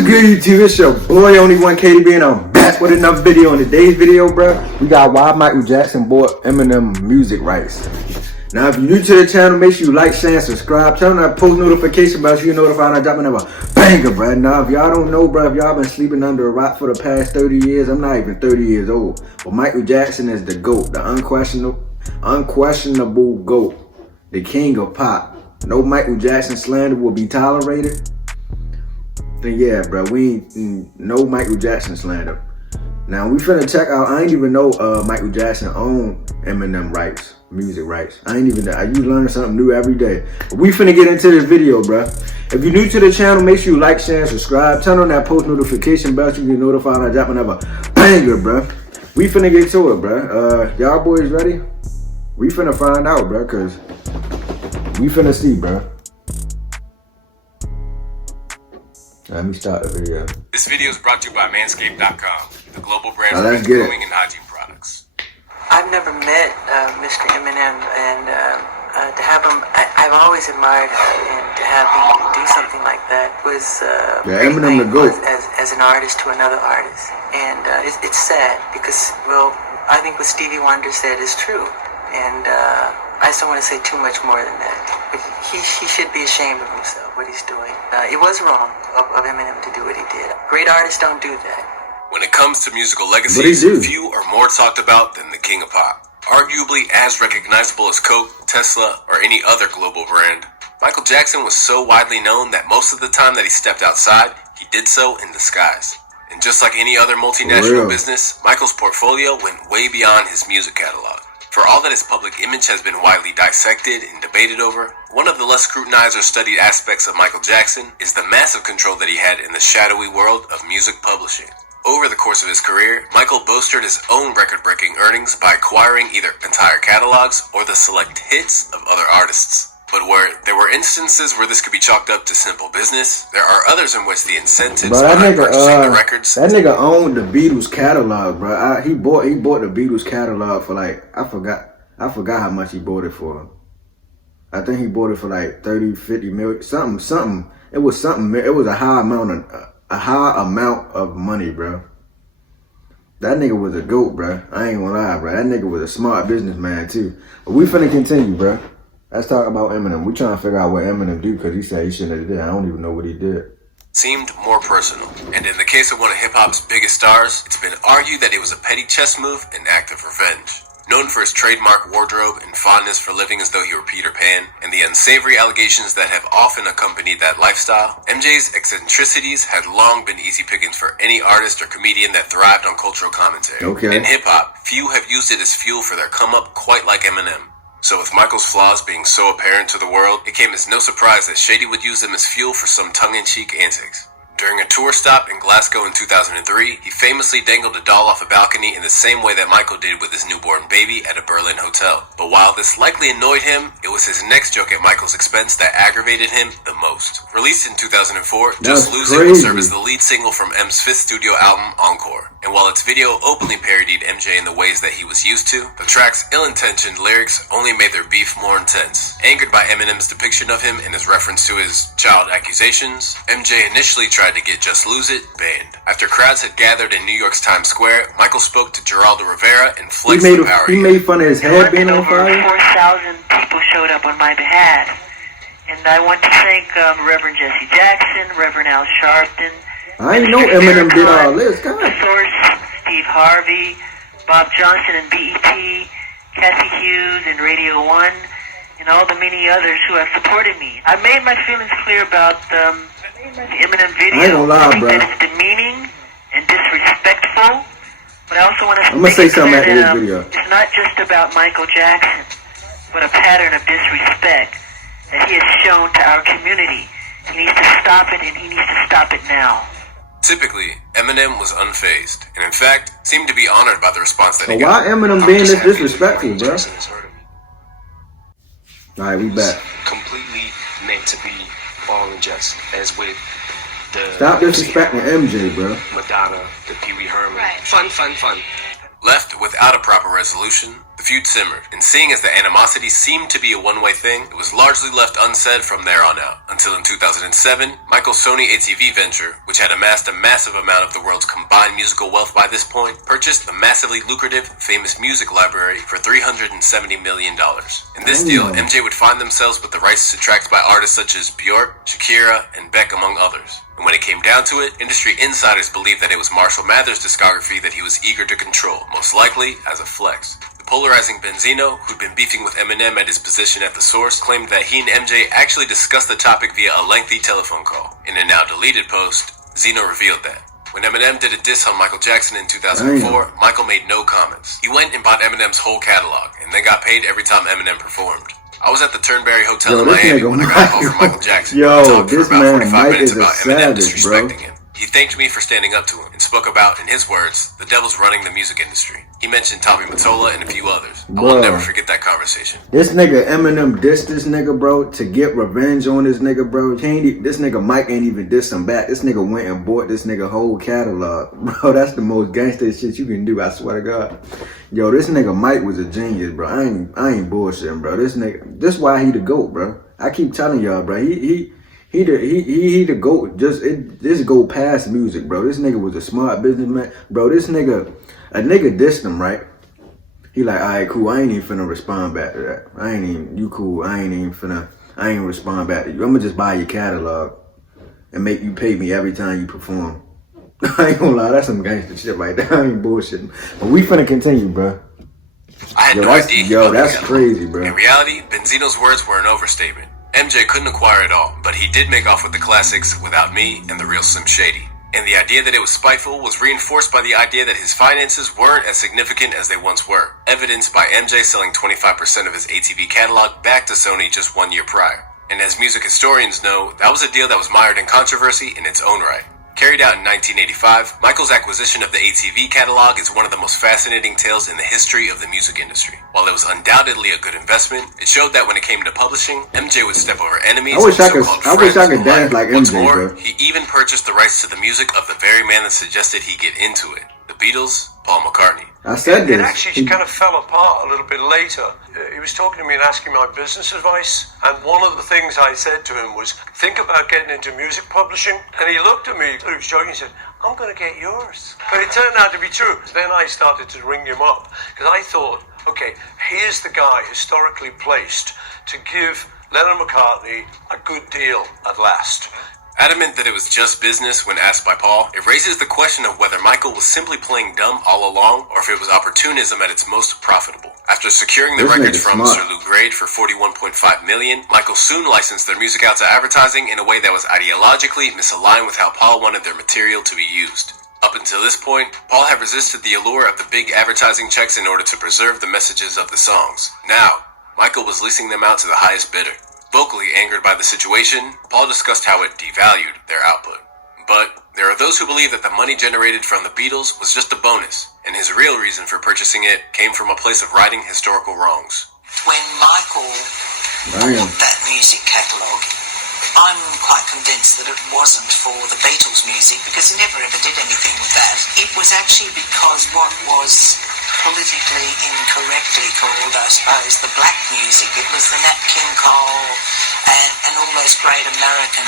What's good, YouTube? It's your boy, Only One KDB, and I'm back with another video. In today's video, bro, we got why Michael Jackson bought Eminem music rights. Now, if you're new to the channel, make sure you like, share, and subscribe. Turn on that post notification bell so you're notified when I drop another banger, bro. Now, if y'all don't know, bro, if y'all been sleeping under a rock for the past 30 years, I'm not even 30 years old. But Michael Jackson is the GOAT, the unquestionable GOAT, the king of pop. No Michael Jackson slander will be tolerated. Then yeah, bro, we ain't no Michael Jackson slander. Now we finna check out. I ain't even know Michael Jackson owned Eminem rights, music rights. I ain't even know. You learn something new every day. But we finna get into this video, bro. If you're new to the channel, make sure you like, share, and subscribe. Turn on that post notification bell so you get notified when I drop another banger, bro. We finna get to it, bro. Y'all boys ready? We finna find out, bro, cause we finna see, bro. Let me start the video. This video is brought to you by Manscaped.com, the global brand for grooming and hygiene products. I've never met Mr. Eminem, and to have him, I've always admired him, and to have him do something like that was Eminem the GOAT as an artist to another artist, and it's sad because, well, I think what Stevie Wonder said is true, and I just don't want to say too much more than that. But he should be ashamed of himself, what he's doing. It was wrong of Eminem to do what he did. Great artists don't do that. When it comes to musical legacies, few are more talked about than the king of pop. Arguably as recognizable as Coke, Tesla, or any other global brand, Michael Jackson was so widely known that most of the time that he stepped outside, he did so in disguise. And just like any other multinational business, Michael's portfolio went way beyond his music catalog. For all that his public image has been widely dissected and debated over, one of the less scrutinized or studied aspects of Michael Jackson is the massive control that he had in the shadowy world of music publishing. Over the course of his career, Michael boasted his own record-breaking earnings by acquiring either entire catalogs or the select hits of other artists. But where there were instances where this could be chalked up to simple business, there are others in which the incentives behind purchasing the records. That nigga owned the Beatles catalog, bro. He bought the Beatles catalog for like I forgot how much he bought it for. I think he bought it for like 30, 50 million, something. It was something. It was a high amount of money, bro. That nigga was a GOAT, bro. I ain't gonna lie, bro. That nigga was a smart businessman too. But we finna continue, bro. Let's talk about Eminem. We trying to figure out what Eminem do because he said he shouldn't have did. I don't even know what he did. Seemed more personal. And in the case of one of hip-hop's biggest stars, it's been argued that it was a petty chess move, an act of revenge. Known for his trademark wardrobe and fondness for living as though he were Peter Pan, and the unsavory allegations that have often accompanied that lifestyle, MJ's eccentricities had long been easy pickings for any artist or comedian that thrived on cultural commentary. In hip-hop, few have used it as fuel for their come-up quite like Eminem. So with Michael's flaws being so apparent to the world, it came as no surprise that Shady would use them as fuel for some tongue-in-cheek antics. During a tour stop in Glasgow in 2003, he famously dangled a doll off a balcony in the same way that Michael did with his newborn baby at a Berlin hotel. But while this likely annoyed him, it was his next joke at Michael's expense that aggravated him the most. Released in 2004, Just Lose It will serve as the lead single from M's fifth studio album, Encore. And while its video openly parodied MJ in the ways that he was used to, the track's ill-intentioned lyrics only made their beef more intense. Angered by Eminem's depiction of him and his reference to his child accusations, MJ initially tried to get Just Lose It banned. After crowds had gathered in New York's Times Square, Michael spoke to Geraldo Rivera and flexed the power. He made fun of his head being on fire. Over 4,000 people showed up on my behalf. And I want to thank Reverend Jesse Jackson, Reverend Al Sharpton. I didn't know Eminem did all this. God. Source, Steve Harvey, Bob Johnson and BET, Kathy Hughes and Radio 1, and all the many others who have supported me. I made my feelings clear about the Eminem video. I ain't gonna lie, bro. That it's demeaning and disrespectful, but I also want to say something after this video. It's not just about Michael Jackson, but a pattern of disrespect that he has shown to our community. He needs to stop it, and he needs to stop it now. Typically, Eminem was unfazed, and in fact, seemed to be honored by the response that he Why got. Eminem being this disrespectful, bro? Alright, we back. Completely meant to be all in jest, as with the... Stop disrespecting MJ, bro. Madonna, the Pee Wee Herman. Fun. Left without a proper resolution, The feud simmered, and seeing as the animosity seemed to be a one-way thing, it was largely left unsaid from there on out. Until in 2007, Michael's Sony ATV venture, which had amassed a massive amount of the world's combined musical wealth by this point, purchased the massively lucrative, famous music library for $370 million. In this deal, MJ would find themselves with the rights to tracks by artists such as Bjork, Shakira, and Beck, among others. And when it came down to it, industry insiders believed that it was Marshall Mathers' discography that he was eager to control, most likely as a flex. The polarizing Benzino, who'd been beefing with Eminem at his position at the source, claimed that he and MJ actually discussed the topic via a lengthy telephone call. In a now deleted post, Zeno revealed that. When Eminem did a diss on Michael Jackson in 2004, Michael made no comments. He went and bought Eminem's whole catalog, and then got paid every time Eminem performed. I was at the Turnberry Hotel in Miami when I got a call from Michael Jackson. We talked for about 45 minutes about Eminem disrespecting him. He thanked me for standing up to him and spoke about, in his words, the devil's running the music industry. He mentioned Tommy Mottola and a few others. I will never forget that conversation. This nigga Eminem dissed this nigga, bro, to get revenge on this nigga, bro. This nigga Mike ain't even diss him back. This nigga went and bought this nigga whole catalog. Bro, that's the most gangster shit you can do, I swear to God. Yo, this nigga Mike was a genius, bro. I ain't bullshitting, bro. This why he the GOAT, bro. I keep telling y'all, bro. He the GOAT. This go past music, bro. This nigga was a smart businessman, bro. A nigga dissed him, right? He like, all right, cool. I ain't even finna respond back to that. You cool. I ain't respond back to you. I'm gonna just buy your catalog and make you pay me every time you perform. I ain't gonna lie, that's some gangster shit right there. I ain't bullshitting. But we finna continue, bro. I had no idea. Yo, that's crazy, bro. In reality, Benzino's words were an overstatement. MJ couldn't acquire it all, but he did make off with the classics Without Me and The Real Slim Shady. And the idea that it was spiteful was reinforced by the idea that his finances weren't as significant as they once were, evidenced by MJ selling 25% of his ATV catalog back to Sony just 1 year prior. And as music historians know, that was a deal that was mired in controversy in its own right. Carried out in 1985, Michael's acquisition of the ATV catalog is one of the most fascinating tales in the history of the music industry. While it was undoubtedly a good investment, it showed that when it came to publishing, MJ would step over enemies and so-called friends. I wish I could dance like MJ, What's more, bro. he even purchased the rights to the music of the very man that suggested he get into it, the Beatles, Paul McCartney. I said this. It actually kind of fell apart a little bit later. He was talking to me and asking my business advice, and one of the things I said to him was, think about getting into music publishing. And he looked at me, he was joking, and said, I'm going to get yours. But it turned out to be true. Then I started to ring him up, because I thought, okay, here's the guy historically placed to give Lennon McCartney a good deal at last. Adamant that it was just business when asked by Paul, it raises the question of whether Michael was simply playing dumb all along or if it was opportunism at its most profitable. After securing the records from Sir Lou Grade for $41.5 million, Michael soon licensed their music out to advertising in a way that was ideologically misaligned with how Paul wanted their material to be used. Up until this point, Paul had resisted the allure of the big advertising checks in order to preserve the messages of the songs. Now, Michael was leasing them out to the highest bidder. Vocally angered by the situation, Paul discussed how it devalued their output. But there are those who believe that the money generated from the Beatles was just a bonus, and his real reason for purchasing it came from a place of righting historical wrongs. When Michael bought that music catalogue, I'm quite convinced that it wasn't for the Beatles music, because he never ever did anything with that. It was actually because what was politically incorrectly called, I suppose, the black music. It was the Nat King Cole and all those great American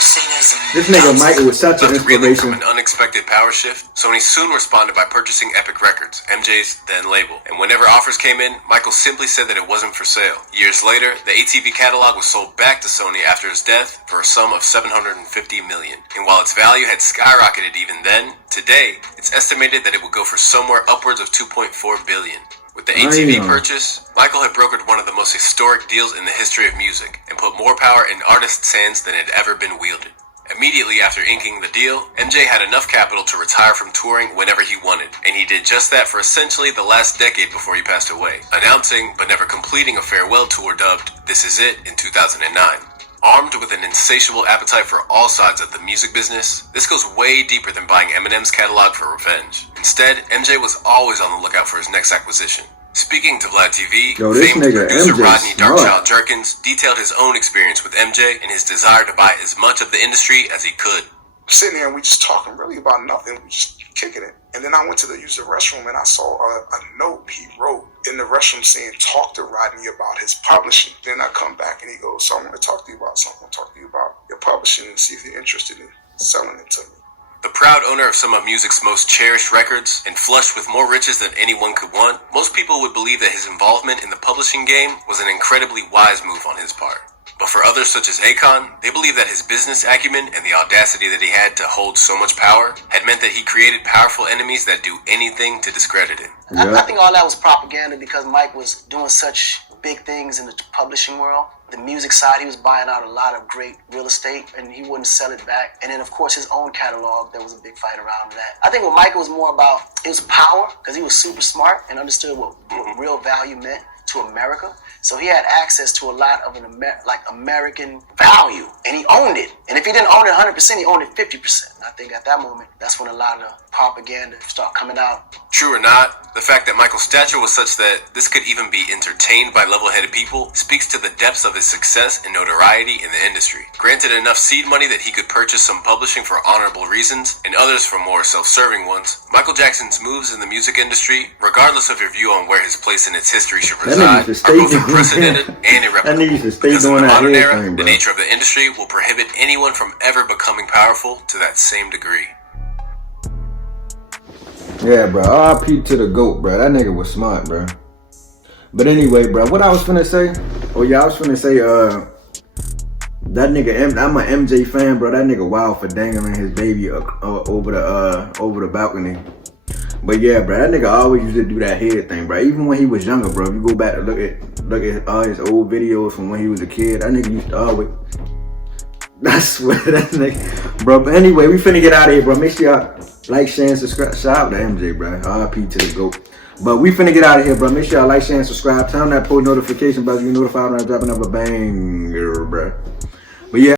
singers and this nigga Michael was such an inspiration. From an unexpected power shift, Sony soon responded by purchasing Epic Records, MJ's then label. And whenever offers came in, Michael simply said that it wasn't for sale. Years later, the ATV catalog was sold back to Sony after his death for a sum of $750 million. And while its value had skyrocketed even then, today, it's estimated that it would go for somewhere upwards of $2.4 billion. With the ATV purchase, Michael had brokered one of the most historic deals in the history of music and put more power in artists' hands than had ever been wielded. Immediately after inking the deal, MJ had enough capital to retire from touring whenever he wanted, and he did just that for essentially the last decade before he passed away, announcing but never completing a farewell tour dubbed This Is It in 2009. Armed with an insatiable appetite for all sides of the music business, this goes way deeper than buying Eminem's catalog for revenge. Instead, MJ was always on the lookout for his next acquisition. Speaking to Vlad TV, famed producer Rodney Darkchild Jerkins detailed his own experience with MJ and his desire to buy as much of the industry as he could. Sitting here and we just talking really about nothing. We just kicking it. And then I went to use the restroom and I saw a note he wrote in the restroom saying, talk to Rodney about his publishing. Then I come back and he goes, so I want to talk to you about something. I want to talk to you about your publishing and see if you're interested in selling it to me. The proud owner of some of music's most cherished records and flushed with more riches than anyone could want, most people would believe that his involvement in the publishing game was an incredibly wise move on his part. But for others such as Akon, they believe that his business acumen and the audacity that he had to hold so much power had meant that he created powerful enemies that do anything to discredit him. Yeah. I think all that was propaganda because Mike was doing such big things in the publishing world. The music side, he was buying out a lot of great real estate and he wouldn't sell it back. And then, of course, his own catalog, there was a big fight around that. I think what Michael was more about, it was power because he was super smart and understood what real value meant to America. So he had access to a lot of American value, and he owned it. And if he didn't own it 100%, he owned it 50%. And I think at that moment, that's when a lot of the propaganda started coming out. True or not, the fact that Michael's stature was such that this could even be entertained by level-headed people speaks to the depths of his success and notoriety in the industry. Granted enough seed money that he could purchase some publishing for honorable reasons, and others for more self-serving ones, Michael Jackson's moves in the music industry, regardless of your view on where his place in its history should reside, are both unprecedented and irreplicable. Because in the modern era, the nature of the industry will prohibit anyone from ever becoming powerful to that same degree. Yeah, bro. RIP to the GOAT, bro. That nigga was smart, bro. But anyway, bro, what I was finna say? Oh yeah, I was finna say, that nigga, I'm an MJ fan, bro. That nigga wild for dangling his baby over the balcony. But yeah, bro, that nigga always used to do that head thing, bro. Even when he was younger, bro. If you go back to look at all his old videos from when he was a kid, that nigga used to always. I swear that nigga, bro. But anyway, we finna get out of here, bro. Make sure y'all like, share, and subscribe. Shout out to MJ, bro. RIP to the GOAT. But we finna get out of here, bro. Make sure y'all like, share, and subscribe. Turn on that post notification bell so you notified when I'm dropping up a banger, bro. But yeah.